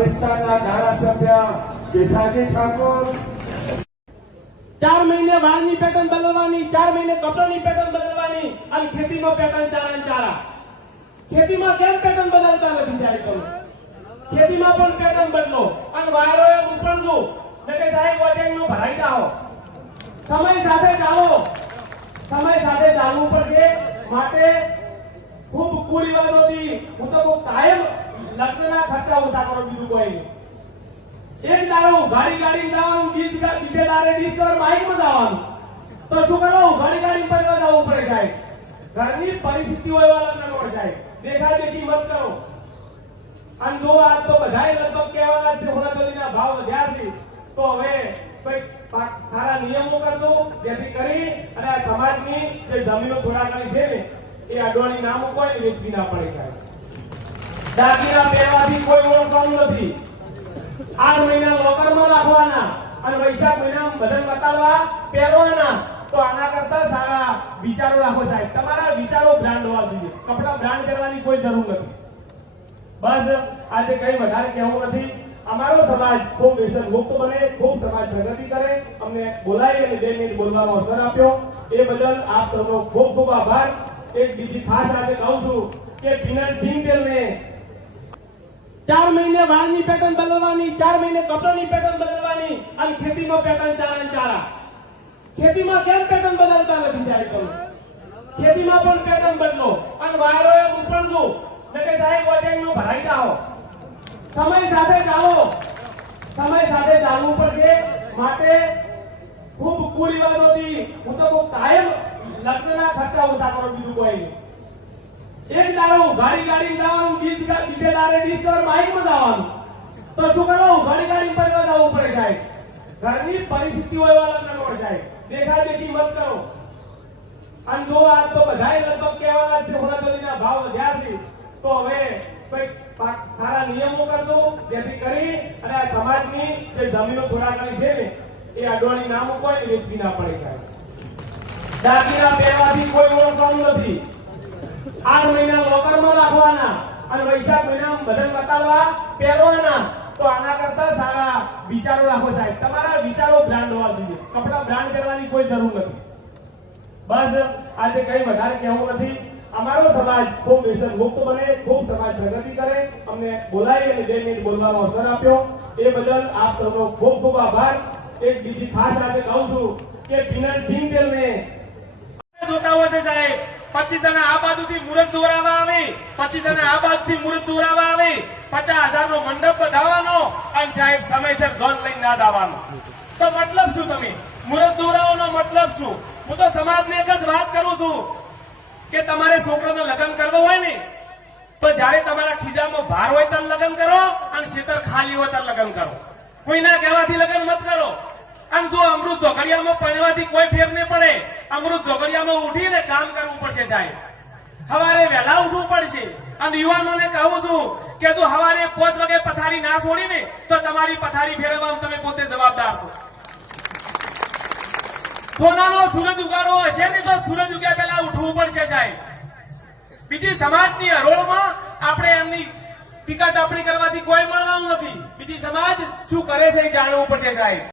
વિસ્તારના ધારાસભ્ય કેશાજી ઠાકોર 4 મહિને વાળની પેટર્ન બદલવાની, 4 મહિને કપડાની પેટર્ન બદલવાની અને ખેતીમાં પેટર્ન ચારા ને ચારા. ખેતીમાં કેમ પેટર્ન બદલતા નથી સાહેબ? તમે ખેતીમાં પણ પેટર્ન બદલો અને વાયરોએ ઉપરજો કે સાહેબ વોચિંગનું ભરાઈ જાઓ. સમય સાથે ચાલો, સમય સાથે ચાલવું પડશે. માટે ખૂબ કુરિવાજોથી હું તો કાયમ લગ્નના ખર્ચા ઓછા કરો, બીજું કોઈ નહીં. એક દાડો ગાડી જવાનું, બીજે દાડે ડિસ્કવર બાઇકમાં જવાનું, તો શું કરવું? ગાડી પર જવું પડે સાહેબ. ઘરની પરિસ્થિતિ હોય એવા લગ્ન કરો સાહેબ. દેખી મત કરો. અને જો આ તો બધાય લગભગ કહેવાના છે હોનાતોલીના ભાવ વધ્યા છે, તો હવે કંઈક સારા નિયમો કરજો, જેથી કરી અને આ સમાજની જે જમીનો થોડા ઘણી છે ને એ અડવાણી નામ કોઈ વેચવી ના પડે સાહેબ. દાગીના પહેરવાથી કોઈ ઓળખવાનું નથી. 8 મહિના લોકરમાં રાખવાના અને વૈશાખ મહિનામાં બદન બતાવવા પહેરવાના. તો આના કરતા સારા વિચારો રાખો સાહેબ. તમારા વિચારો બ્રાન્ડ હોવા જોઈએ. કપડા બ્રાન્ડ કરવાની કોઈ જરૂર નથી. બસ આજે કઈ વધારે કહેવું નથી. અમારો સમાજ ખૂબ વ્યસન મુક્ત બને, ખૂબ સમાજ પ્રગતિ કરે. અમને બોલાવી અને 2 મિનિટ બોલવાનો અવસર આપ્યો એ બદલ આપ સૌનો ખૂબ ખૂબ આભાર. એક બીજી ખાસ આજે કહું છું કે પિનલ જીંગટેલને 4 મહિને વાળની પેટર્ન બદલવાની, 4 મહિને કપડાની પેટર્ન બદલવાની અને ખેતીમાં પેટર્ન ચારા ને ચારા. ખેતીમાં કેમ પેટર્ન બદલતા નથી સાહેબ? તમે ખેતીમાં પણ પેટર્ન બદલો અને વાયરોએ ઉપરજો કે સાહેબ વોચિંગનું ભરાઈ જાઓ. સમય સાથે ચાલો, સમય સાથે ચાલવું પડશે. માટે ખૂબ કુરિવાજોથી હું તો કાયમ લગ્નના ખર્ચા ઓછા કરો, બીજું કોઈ નહીં. એક દાડો ગાડી જવાનું, બીજે દાડે ડિસ્કવર બાઇકમાં જવાનું, તો શું કરવું? ગાડી પર જવું પડે સાહેબ. ઘરની પરિસ્થિતિ હોય એવા લગ્ન કરો સાહેબ. દેખી મત કરો. અને જો આ તો બધાય લગભગ કહેવાના છે હોનાતોલીના ભાવ વધ્યા છે, તો હવે કંઈક સારા નિયમો કરજો, જેથી કરી અને આ સમાજની જે જમીનો થોડા ઘણી છે ને એ અડવાણી નામ કોઈ વેચવી ના પડે સાહેબ. દાગીના પહેરવાથી કોઈ ઓળખવાનું નથી. 8 મહિના લોકરમાં રાખવાના અને વૈશાખ મહિનામાં બદન બતાવવા પહેરવાના. તો આના કરતા સારા વિચારો રાખો સાહેબ. તમારા વિચારો બ્રાન્ડ હોવા જોઈએ. કપડા બ્રાન્ડ કરવાની કોઈ જરૂર નથી. બસ આજે કઈ વધારે કહેવું નથી. અમારો સમાજ ખૂબ વ્યસન મુક્ત બને, ખૂબ સમાજ પ્રગતિ કરે. અમને બોલાવી અને 2 મિનિટ બોલવાનો અવસર આપ્યો એ બદલ આપ સૌનો ખૂબ ખૂબ આભાર. એક બીજી ખાસ આજે કહું છું કે પિનલ જીંગટેલને જોતા હોય છે સાહેબ. 25 જણા આ બાજુથી મુહૂર્ત દોરાવા આવે, 25 જણા આ બાજુથી મુહૂર્ત દોરાવા આવે, 50,000 નો મંડપ બધાવવાનો અને સાહેબ સમયસર ધન લઈને ના જવાનો. તો મતલબ શું? તમે મુહૂર્ત દોરાવાનો મતલબ શું? હું તો સમાજને એક જ વાત કરું છું કે તમારે છોકરાનો લગ્ન કરવો હોય ને તો જયારે તમારા ખિસ્સામાં ભાર હોય ત્યારે લગ્ન કરો અને ખેતર ખાલી હોય ત્યારે લગ્ન કરો. કોઈના કહેવાથી લગ્ન મત કરો. અને જો અમૃત ઝોકડિયામાં પરણવાથી કોઈ ફેર નહીં પડે. અમૃત ઝોકડિયામાં ઉઠીને કામ કરવું પડશે સાહેબ. સવારે વહેલા ઉઠવું પડશે. અને યુવાનોને કહું છું કે જો સવારે 5 વાગે પથારી ના છોડીને તો તમારી પથારી ફેરવવામાં તમે પોતે જવાબદાર છો. સોનાનો સૂરજ ઉગાડવો હશે ને તો સૂરજ ઉગ્યા પહેલા ઉઠવું પડશે સાહેબ. બીજી સમાજની હરોળમાં આપણે એમની ટીકા ટાપણી કરવાથી કોઈ મળવાનું નથી. બીજી સમાજ શું કરે છે એ જાણવું પડશે સાહેબ.